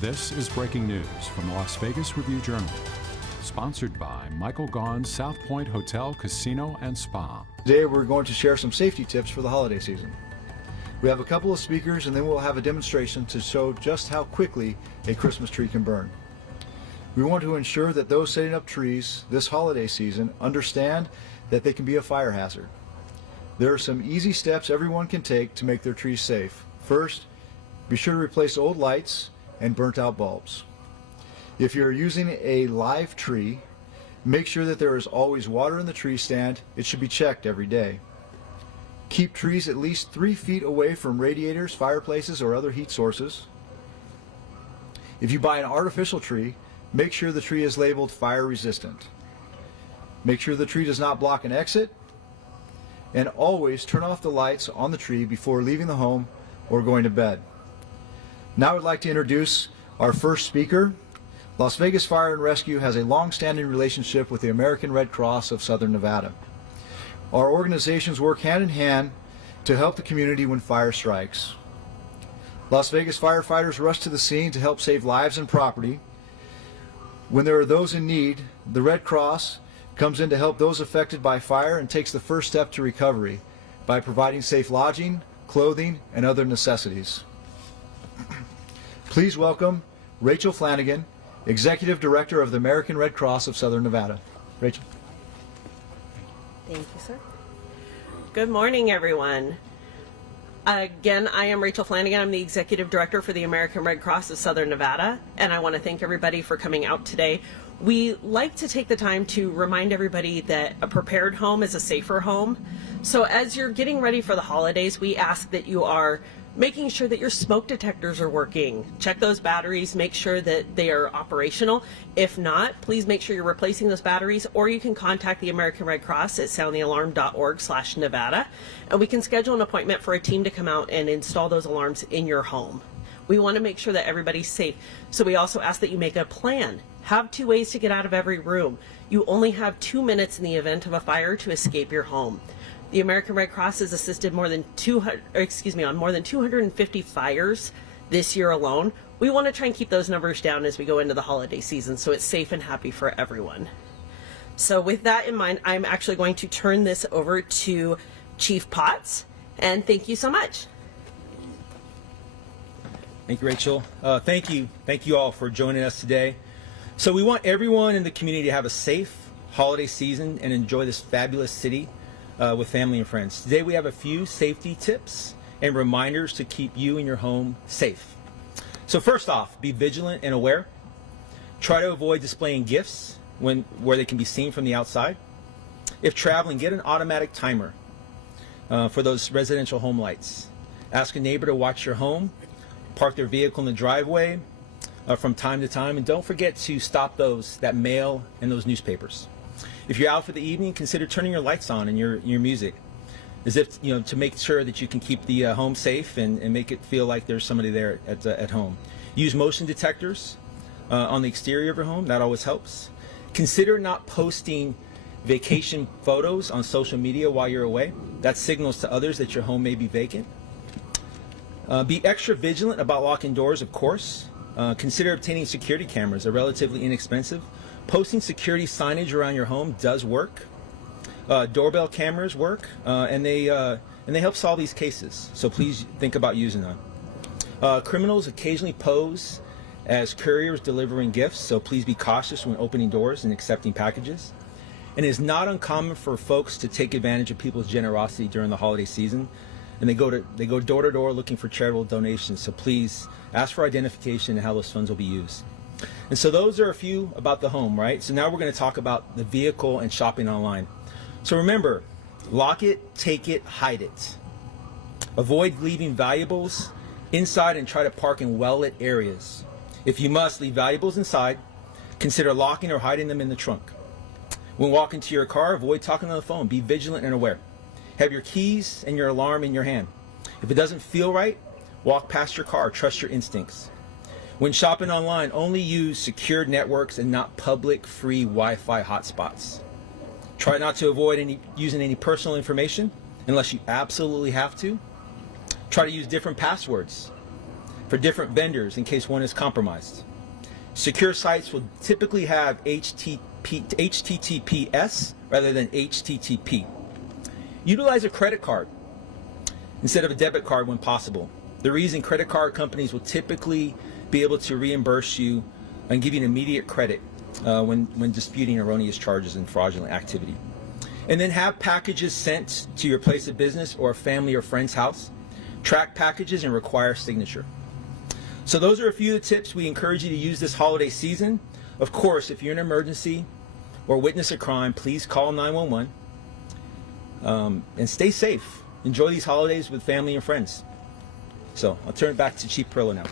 This is breaking news from the Las Vegas Review-Journal, sponsored by Michael Gaughan's South Point Hotel, Casino, and Spa. Today we're going to share some safety tips for the holiday season. We have a couple of speakers and then we'll have a demonstration to show just how quickly a Christmas tree can burn. We want to ensure that those setting up trees this holiday season understand that they can be a fire hazard. There are some easy steps everyone can take to make their trees safe. First, be sure to replace old lights and burnt out bulbs. If you're using a live tree, make sure that there is always water in the tree stand. It should be checked every day. Keep trees at least 3 feet away from radiators, fireplaces, or other heat sources. If you buy an artificial tree, make sure the tree is labeled fire resistant. Make sure the tree does not block an exit, and always turn off the lights on the tree before leaving the home or going to bed. Now I'd like to introduce our first speaker. Las Vegas Fire and Rescue has a long-standing relationship with the American Red Cross of Southern Nevada. Our organizations work hand in hand to help the community when fire strikes. Las Vegas firefighters rush to the scene to help save lives and property. When there are those in need, the Red Cross comes in to help those affected by fire and takes the first step to recovery by providing safe lodging, clothing, and other necessities. Please welcome Rachel Flanagan, Executive Director of the American Red Cross of Southern Nevada. Rachel. Thank you, sir. Good morning, everyone. Again, I am Rachel Flanagan. I'm the Executive Director for the American Red Cross of Southern Nevada, and I want to thank everybody for coming out today. We like to take the time to remind everybody that a prepared home is a safer home. So as you're getting ready for the holidays, we ask that you are making sure that your smoke detectors are working. Check those batteries, make sure that they are operational. If not, please make sure you're replacing those batteries, or you can contact the American Red Cross at soundthealarm.org/Nevada, and we can schedule an appointment for a team to come out and install those alarms in your home. We want to make sure that everybody's safe. So we also ask that you make a plan. Have 2 ways to get out of every room. You only have 2 minutes in the event of a fire to escape your home. The American Red Cross has assisted on more than 250 fires this year alone. We want to try and keep those numbers down as we go into the holiday season, so it's safe and happy for everyone. So with that in mind, I'm actually going to turn this over to Chief Potts, and thank you so much. Thank you, Rachel. Thank you all for joining us today. So we want everyone in the community to have a safe holiday season and enjoy this fabulous city with family and friends. Today we have a few safety tips and reminders to keep you and your home safe. So first off, be vigilant and aware. Try to avoid displaying gifts where they can be seen from the outside. If traveling, get an automatic timer for those residential home lights. Ask a neighbor to watch your home, park their vehicle in the driveway from time to time, and don't forget to stop that mail and those newspapers. If you're out for the evening, consider turning your lights on and your music, as if to make sure that you can keep the home safe and make it feel like there's somebody there at home. Use motion detectors on the exterior of your home. That always helps. Consider not posting vacation photos on social media while you're away. That signals to others that your home may be vacant. Be extra vigilant about locking doors, of course. Consider obtaining security cameras. They're relatively inexpensive. Posting security signage around your home does work. Doorbell cameras work, and they help solve these cases. So please think about using them. Criminals occasionally pose as couriers delivering gifts, so please be cautious when opening doors and accepting packages. And it is not uncommon for folks to take advantage of people's generosity during the holiday season, and they go door to door looking for charitable donations. So please ask for identification and how those funds will be used. And so those are a few about the home, right? So now we're going to talk about the vehicle and shopping online. So remember, lock it, take it, hide it. Avoid leaving valuables inside and try to park in well-lit areas. If you must leave valuables inside, consider locking or hiding them in the trunk. When walking to your car, avoid talking on the phone. Be vigilant and aware. Have your keys and your alarm in your hand. If it doesn't feel right, walk past your car. Trust your instincts. When shopping online, only use secured networks and not public free Wi-Fi hotspots. Try not to avoid using any personal information unless you absolutely have to. Try to use different passwords. for different vendors in case one is compromised. Secure sites will typically have HTTPS rather than HTTP. Utilize a credit card instead of a debit card when possible. The reason credit card companies will typically be able to reimburse you and give you an immediate credit when disputing erroneous charges and fraudulent activity. And then have packages sent to your place of business or a family or friend's house. Track packages and require signature. So those are a few of the tips we encourage you to use this holiday season. Of course, if you're in an emergency or witness a crime, please call 911 and stay safe. Enjoy these holidays with family and friends. So I'll turn it back to Chief Perillo now.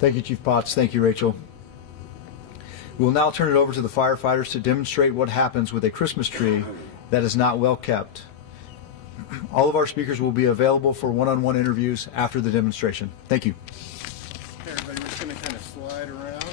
Thank you, Chief Potts. Thank you, Rachel. We will now turn it over to the firefighters to demonstrate what happens with a Christmas tree that is not well kept. All of our speakers will be available for one-on-one interviews after the demonstration. Thank you. Okay, everybody, we're just going to kind of slide around.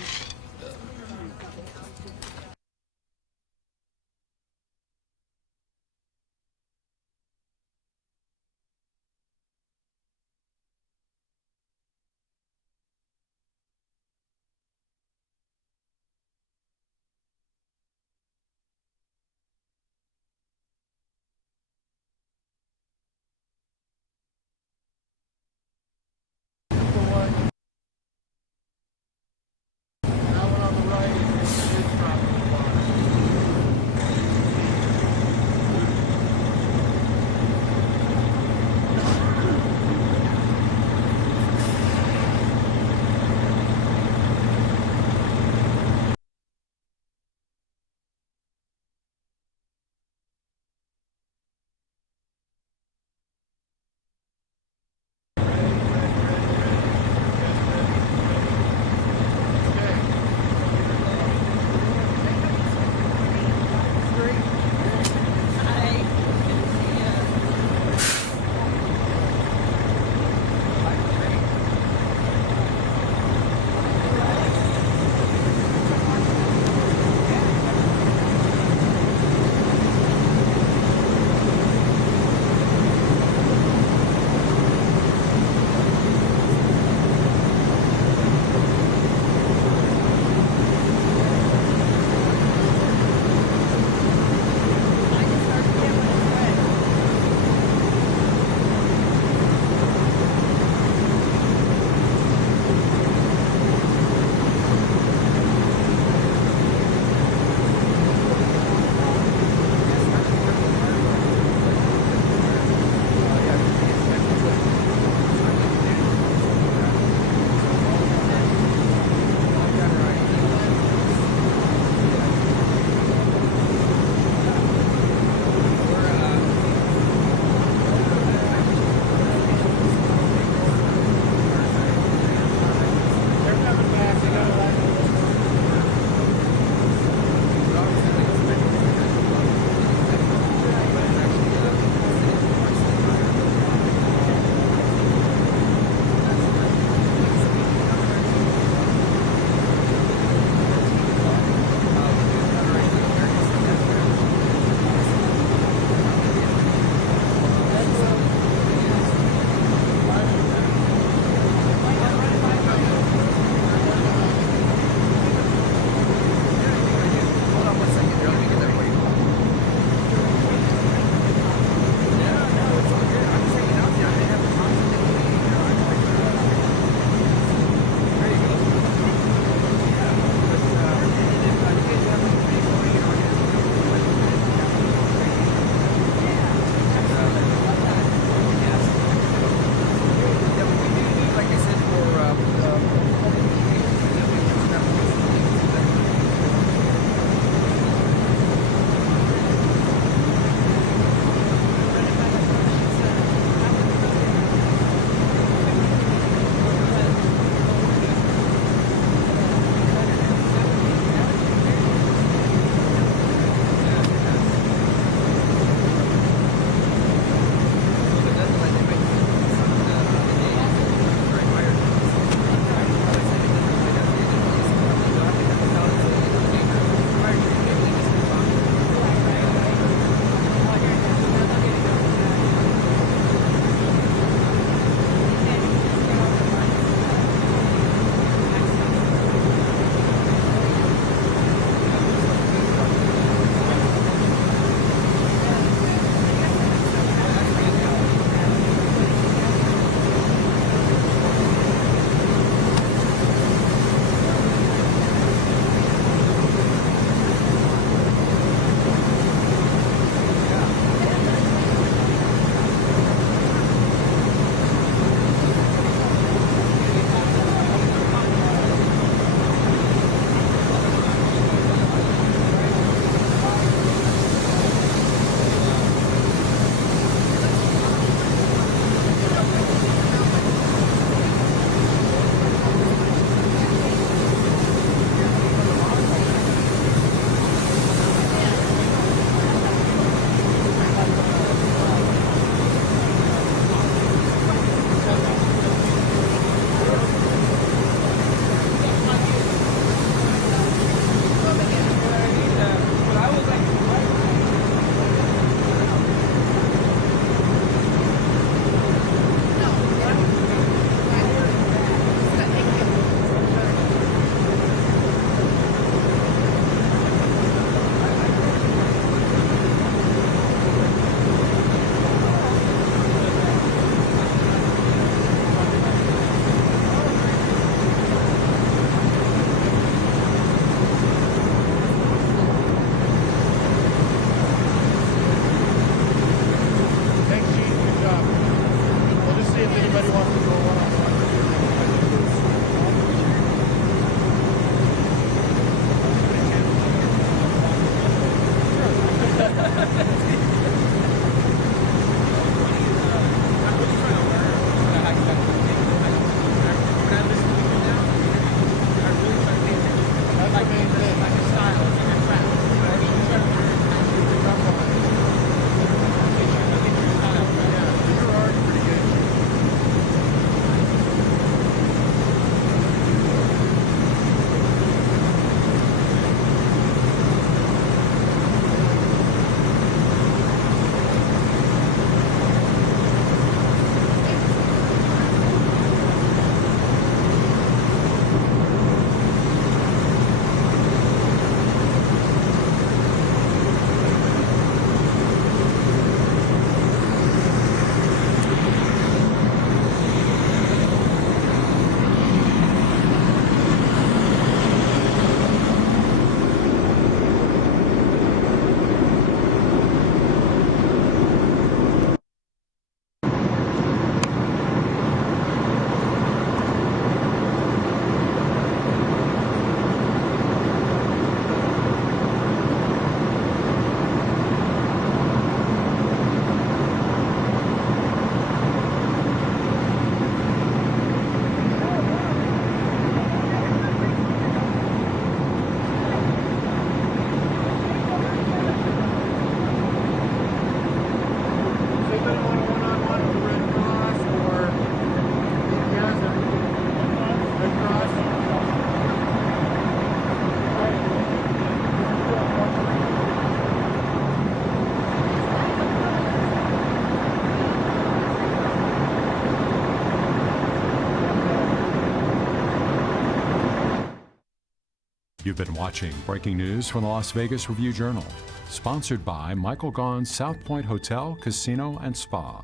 You've been watching breaking news from the Las Vegas Review-Journal, sponsored by Michael Gaughan's South Point Hotel, Casino, and Spa.